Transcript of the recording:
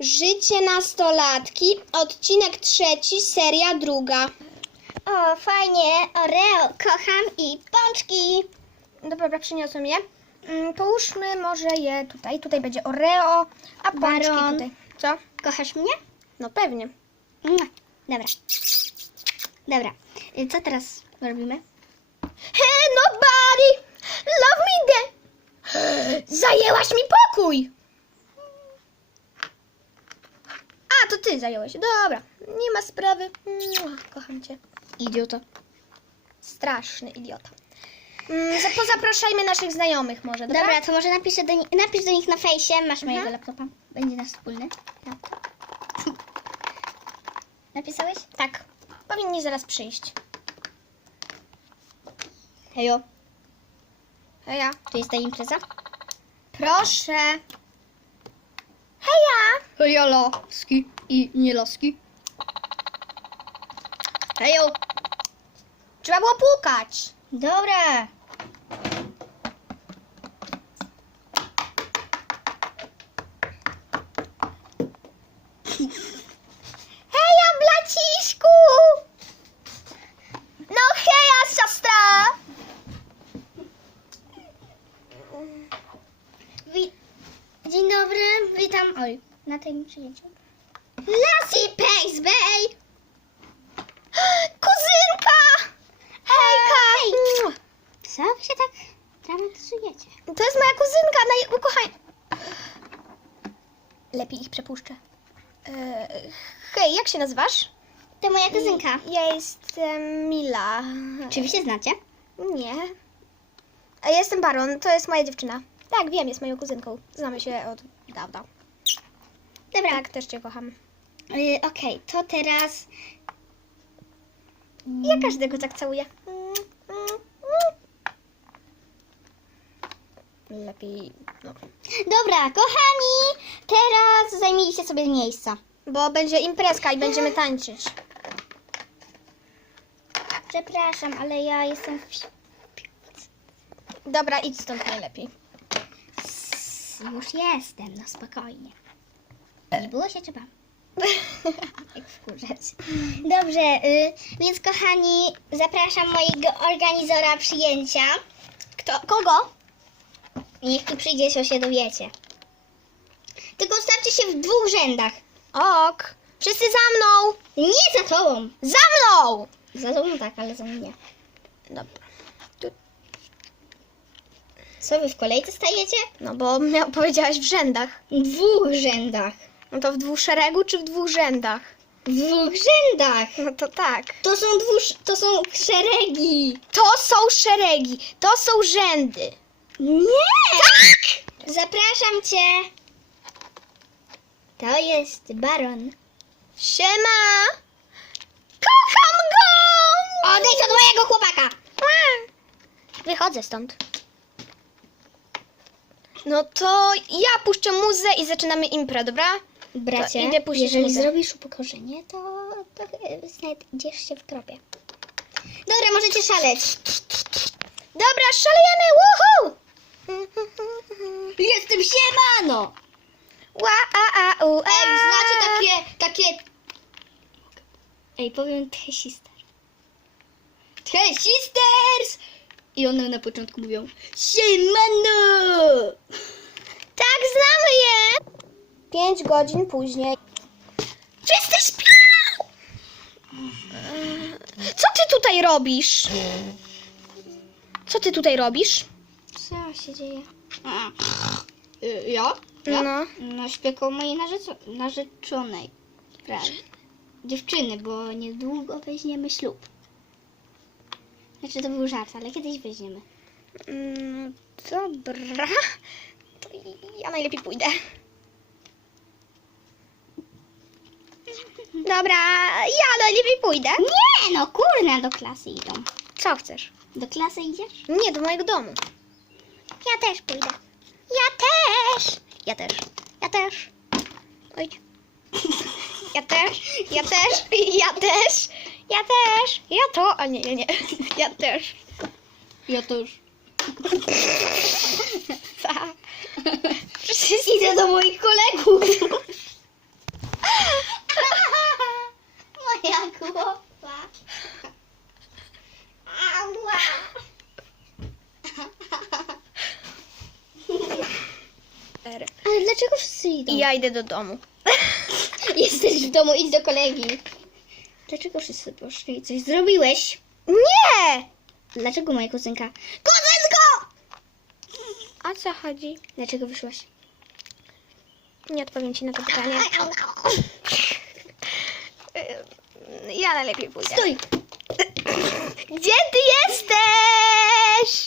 Życie nastolatki, odcinek trzeci, seria druga. O, fajnie, Oreo, kocham i pączki. Dobra, dobra, przyniosłem je. Mm, Połóżmy może je tutaj. Tutaj będzie Oreo, a pączki Baron. tutaj. Co? Kochasz mnie? No pewnie. Mua. Dobra. Dobra, y, co teraz robimy? Hey, nobody! Love me then! Zajęłaś mi pokój! A, to ty zająłeś. Dobra, nie ma sprawy. Mua, Kocham cię. Idioto. Straszny idiota. Mm, za- Pozapraszajmy naszych znajomych może, dobra? Dobra, to może napiszę do, ni- napisz do nich na fejsie. Masz Mhm. mojego laptopa. Będzie nasz wspólny. Tak. Napisałeś? Tak. Powinni zaraz przyjść. Hejo, Heja. tu jest ta impreza. Proszę. Heja. Heja, laski i nie laski. Hejo. Trzeba było pukać. Dobra. Heja, blaciszku! No heja, siostra! Wi- Dzień dobry, witam. Oj, na tym przyjęciu. Lassie Pace Bay! Kuzynka! Hejka! Mua. Co wy się tak dramatyzujecie? To jest moja kuzynka, najukochana. Lepiej ich przepuszczę. E, hej, jak się nazywasz? To moja kuzynka. Ja jestem Mila. Czy wy się znacie? Nie. A ja jestem Baron, to jest moja dziewczyna. Tak, wiem, jest moją kuzynką. Znamy się od dawna. Dobra, Tak, też cię kocham. Y, okej, to teraz... Ja każdego tak całuję. Lepiej, no. Dobra, kochani, teraz zajmijcie sobie miejsca. Bo będzie imprezka i będziemy tańczyć. Przepraszam, ale ja jestem w... Dobra, idź stąd najlepiej. Już jestem, no spokojnie. Nie było się trzeba. Dobrze, y, więc kochani, zapraszam mojego organizora przyjęcia. Kto? Kogo? Niech tu przyjdzie, to się dowiecie. Tylko ustawcie się w dwóch rzędach. Ok. Wszyscy za mną! Nie za tobą. Za mną! Za tobą tak, ale za mnie nie. Dobra. Co wy w kolejce stajecie? No bo miał, powiedziałaś w rzędach. W dwóch rzędach. No to w dwóch szeregu czy w dwóch rzędach? W dwóch rzędach. No to tak. To są dwóch, to są szeregi. To są szeregi, to są rzędy. Nie! Tak! Zapraszam cię. To jest baron. Siema! Kocham go! Odejdź od mojego chłopaka. Wychodzę stąd. No to ja puszczę muzę i zaczynamy imprę, dobra? Bracie, To idę puścić jeżeli zrobisz upokorzenie, to, to znajdziesz się w grobie. Dobra, możecie szaleć. Dobra, szalejemy, woohoo! Jestem siemano! Ła, a, a, u, a. Ej, znacie takie, takie... Ej, powiem te sister. Te sisters! I one na początku mówią Siemano! Tak, znamy je! Pięć godzin później. Wszyscy śpią! Co ty tutaj robisz? Co ty tutaj robisz? Co się dzieje? Y, ja? Ja? No. No, śpię koło mojej narzeco- narzeczonej. Prawda. Dziewczyny, bo niedługo weźmiemy ślub. Znaczy, to był żart, ale kiedyś weźmiemy. Mm, dobra. To ja najlepiej pójdę. Dobra, ja najlepiej pójdę. Nie, no kurna, do klasy idą. Co chcesz? Do klasy idziesz? Nie, do mojego domu. Ja też pójdę. Ja też. Ja też. Ja też. Oj. Ja też. Ja też. Ja też. Ja też. Ja to. A nie, nie, nie. Ja też. Ja też. Wszyscy Idę do moich kolegów. cztery. Ale dlaczego wszyscy idą? I ja idę do domu. Jesteś w domu, idź do kolegi. Dlaczego wszyscy poszli? Coś zrobiłeś? Nie! Dlaczego moja kuzynka? Kuzynko! O co chodzi? Dlaczego wyszłaś? Nie odpowiem ci na to pytanie. Ja najlepiej pójdę. Stój! Gdzie ty jesteś?